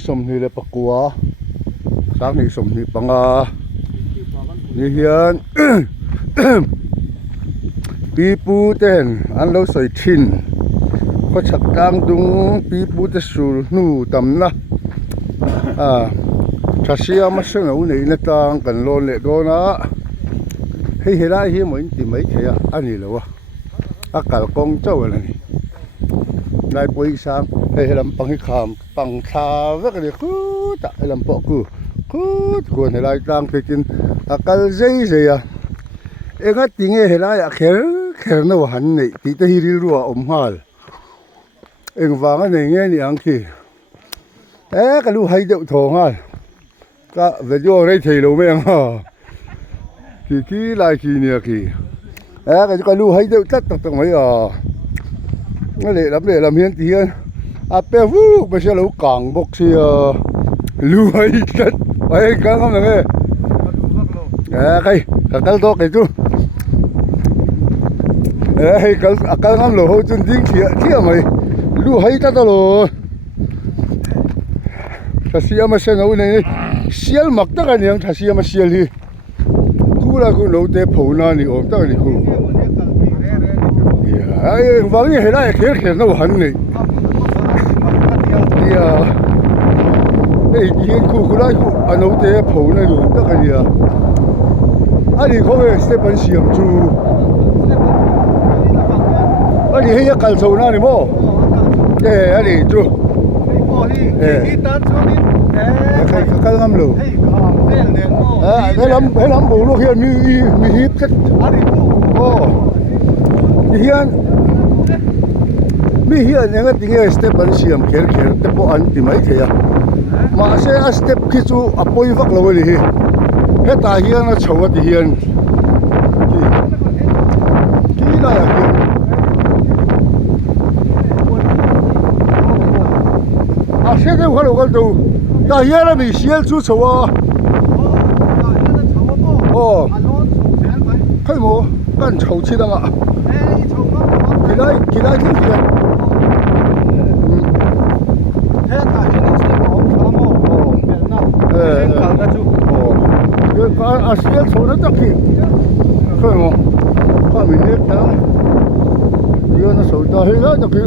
som ni le pakua sang ni som ni panga ni hian pi pu ten an lo soi thin kho chak tang dung pi pu te sul nu tam na chasia ma seng au nei na tang kan lon le do na hei helai hi mo in ti mai thea ani lo wa akal kong chau la ni nai poi sang hei lam pang hi kham pang tha vek ni khu ta lam po ku ko ne lai tang te kin akal zai zai ya enga tinge helai a kher no han nei ti te hi ri ruwa om hal eng wanga nei nge ni ang ki ka lu hai deuh thong hal ka video rei thei lo me ang ha ki lai ki ni ki ka lu hai deuh tat tak mai le lam hian ti hian a pe vu ba se lo kang bok si lu hai tat ai ka ngam nge kai kal do kai tu kal ngam lo ho chun ding thia mai lu hai tat lo thasia ma se no nei sial mak tak ani ang thasia ma sial hi kula ku no te phona ni om tak ni ku ai wangi helai kher no han nei ya ei hian ku lai ku ano te phona ni om tak ani a ani ko ve stepan siam chu ani he ya kal chona ni mo ani chu hi tan chu ni kal ngam lo he lam bo lo hian mi hip ket ani ku mi hian enga tinge step an siam kher te po an ti mai thea ma se a step khi chu apoi vak lo ni hi heta hian a chhowa ti hian ki la ya ki a se de khalo gal tu ta hian a mi sial chu chhowa khai mo kan chho chi da ma kilai tin kia asial chona taki khai mo ka minit tang yo na so da he la taki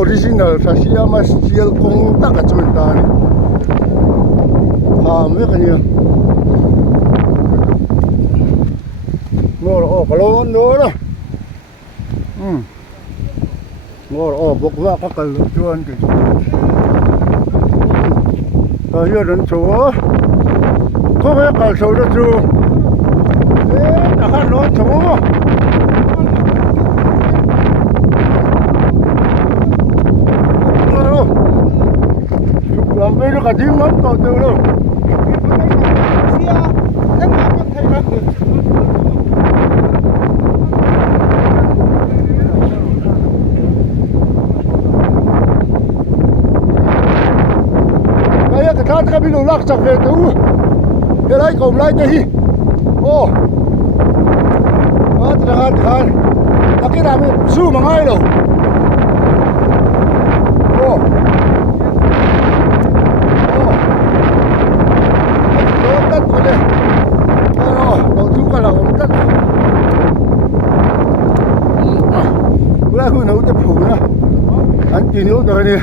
original sasia ma sial kong ta ka chon ta ni me ka ni no kalon no na ngor bok wa ka kal chuan ki ta hian ran chu ko ve kal chho da chu ta khan no chu lam ve ka ding ngam to tu lo sia em ma ko thai ra ta ka bi lo lak chak ve tu he lai kom lai te hi khan akira me su mangai lo tat ko le lo tu ka la om tat la hu no te phu na an ti no da ni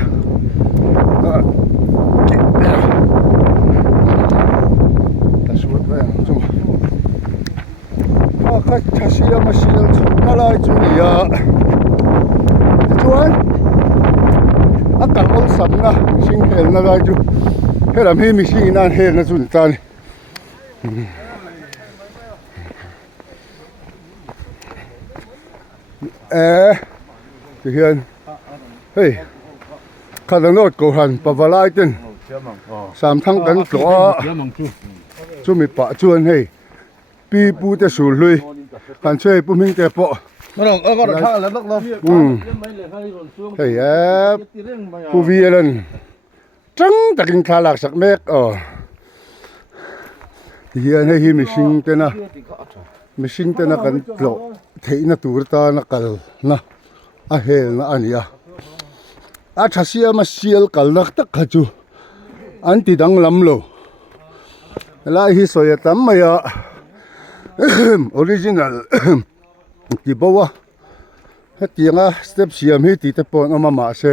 chasia ma sial chuna lai chu ni ya chuan a kal ol sam na sing hel na lai chu helam hi mi sing nan hel na chun tan ti hian hei khadanot ko han pawalai ten sam thang kan tlo chu mi pa chuan hei pi pu te sul lui kan chơi pu minh te po nó có được thang là nó hey pu vi lần trắng takin kha lak sak mek hian hei hi machine te na kan tlo theina tur ta na kal na a hel na ania a thasia ma sial kal nak tak kha chu อันติดังลำโลลายฮิสอยตัมมายาออริจินัลที่บอกว่าให้ที่งาสเต็ปเสียมให้ที่ตะปอนเอามาเส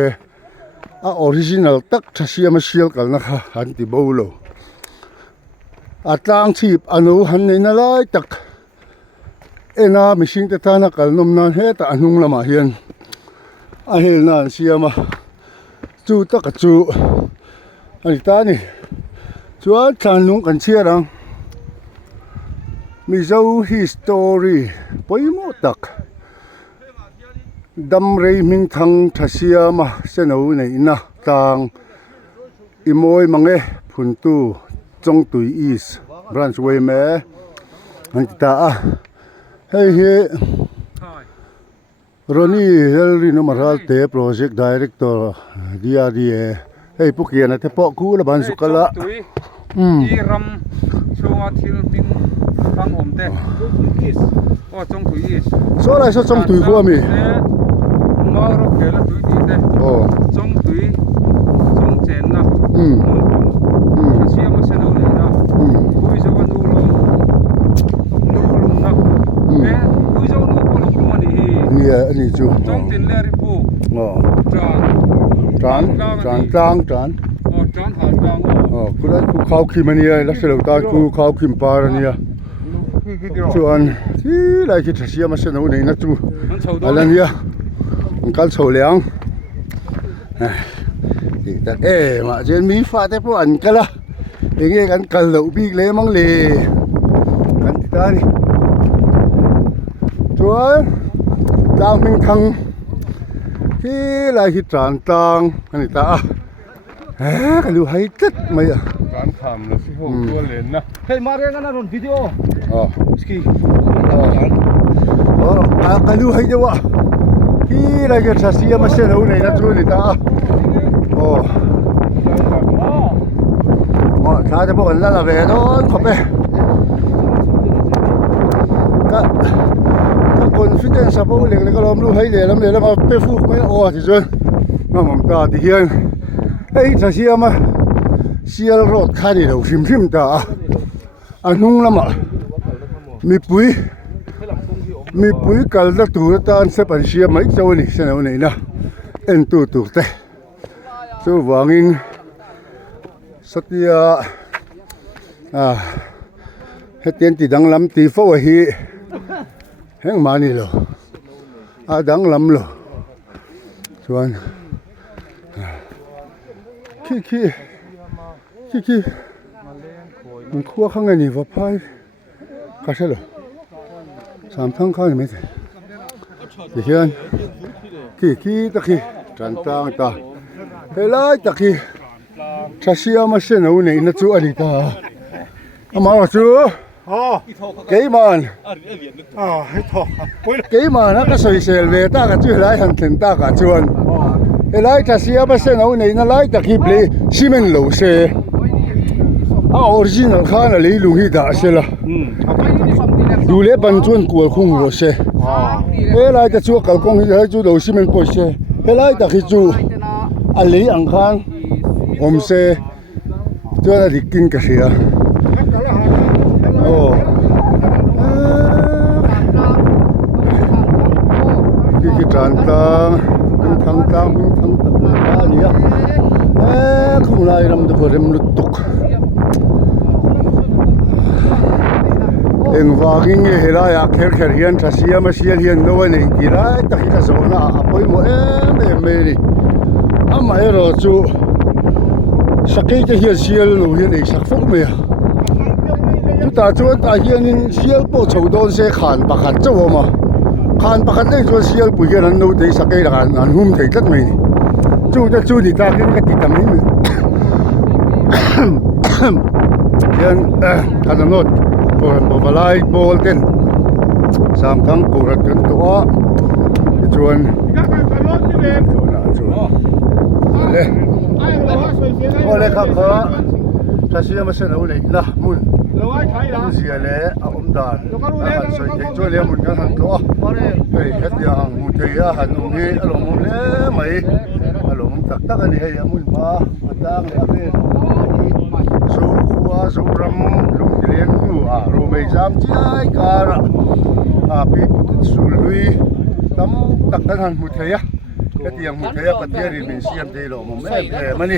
ออริจินัลตักทัศน์มาเชียร์กันนะคะอันที่บอกโลอัตลังชีพอนุหันในนั่นเลยตักน่ามิชิงแต่ท่านักการนมนานเฮตอันนุ่งละมาเฮียนอันเฮลนันเสียมาจูตักจูอันนี้ตานี่ชวนชานนุ่งกันเชียรังมีเจ้าฮิสตอรีไปหมดตักดำเรมิงทังทัศน์มาเสนอในน่ะต่างอิโมยมังเอพุนตูจงตุยอีสบรันช์เวย์แม่อันที่ตาเฮ้ยโรนี่เฮลริโนมารัลเตโปรเจกต์ดีเรคเตอร์ดีอาร์ดีเอเฮ้ยพวกเกียร์นะเทปอกูละบันสุกละอีรำชัวทิลมิงฟังอมเต้โอ้จงถุยอีสโซอะไรโซจงตุยกูมีมารบเกลตุยดีเต้โอ้จงตุยจงเจนนะถ้าเสียมาเสนอเลยนะคุยจะว่านูลงนะเอ๊ะคุยจะว่านูก็ลงมาดีนี่จูจงตินเลริปูอ๋อจานโอ้จานหางกลางอ๋อกูได้กูเข้าคิมันเนี่ยแล้วเสร็จแล้วกูเข้าคิมปาร์เนี่ยส่วนที่ไรคิดเสียมาเสนอเนี่ยนะจูอะไรเนี่ยมันกันโฉเลียงแต่มาเจนมีฟ้าแต่พวกอันกันละอย่างเงี้ยกันกันเหลวปีกเลยมั้งเลยกันที่ตานี่ส่วนดาวมิงทังที่ไรคิดจานต่างอันนี้ตากันดูให้ตัดไหมอ่ะร้านขำเลยสิโหตัวเลนนะเฮ้ยมาเรียนกันนะนนวิดีโออ๋อสกีกันดูให้เจ้าที่ไรคิดจะเสียมาเส้นเอาไหนนะจูนี่ตาโอ้ชาจะบอกกันแล้วละเว้ยโดนขบไปก็คนฟิตเนสสับปะรดเล็กก็ล้อมรู้ให้เดี๋ยวล้อมเดี๋ยวแล้วมาเป๊ะฟุกไม่โอ้ที่จนน้องผมตาที่เฮียนเฮ้ยถ้าเสียมาเสียรถคันนี้เราชิมตาอันนุ่งละมามีปุ๋ยกัลล์ตัวตานเสพเสียไม่เจ้านี่เสนอไหนนะเอ็นตัวเตะสู้วางินสติเฮตีนที่ดังลำตีฟ้าหีแห่งมานี่เหรอดังลำเหรอส่วนขี้มันคั่วข้างในนี่ว่าพายก็ใช่เหรอสามทั้งข้างนี่ไม่ใช่เดี๋ยวขี้ตะขี้จันตางตาเฮ้ยเลยตะขี้ถ้าเสียมาเส้นเอาเนี่ยน่าจะอะไรตามาจูเกี่ยมันให้ทอเกี่ยมันนะก็สวยเซลเวต้าก็ช่วยไล่หันถึงตาก็ชวนเฮ้ยเลยถ้าเสียมาเส้นเอาเนี่ยน่าไล่ตะขี้เปลี่ยซีเมนต์โลเซ่ออริจินัลข้าน่ะเลยลุงฮิตาเสละดูเล็บบันจวนกวลคุ้งโลเซ่เฮ้ยเลยจะช่วยกัลกงฮิตาจูโลซีเมนต์โปเซ่เฮ้ยเลยตะขี้จูอะไรอังคารอมเซ่ตัวนั้นดิกินกันเสียโอ้ที่จานตางทั้งตะเนี่ยคุ้มเลยรำตัวเริ่มลุกตุกเอ็งว่ากินเฮล่าอยากเฮียนทัศน์มาเสียเฮียนโน่นนี่ที่ไรตะกี้ก็ส่งนะอาป่วยมั้ยไม่นี่อามาเออจูสักกี่จะเฮียนเสียลูกเฮียนอีกสักฟุกมั้ยจุดตาจวนตาเฮียนเสียโปชาวดอนเสียขันปากขัดเจ้ามาขันปากขัดได้จวนเสียปุยกันนู่นได้สักกี่ละกันอันหุ่มได้จัดมั้ยจูนี่ตากินกันติดตามนี่เฮียนขันโน้ตโบว์ไลโบว์เต้นสามทั้งกูรัดกันตัวชวนเลยโอ้เลยครับเขาถ้าเสียมาเสนอเลยละมุนเสียเลยอาอุ้มดานอาหารสวยจริงช่วยเลี้ยงมุนกันหันตัวเฮ้ยเฮ็ดอย่างมุนเทียหันตรงนี้อารมณ์มุนเลยไหมอารมณ์ตักกันนี่ให้มุนมาตั้งเลย zo ram lung len tu ro mei zam chi ai ka ra pi put sul lui tam tak dan han mu theya ka tiang mu theya patia ri min siam te lo mo me mani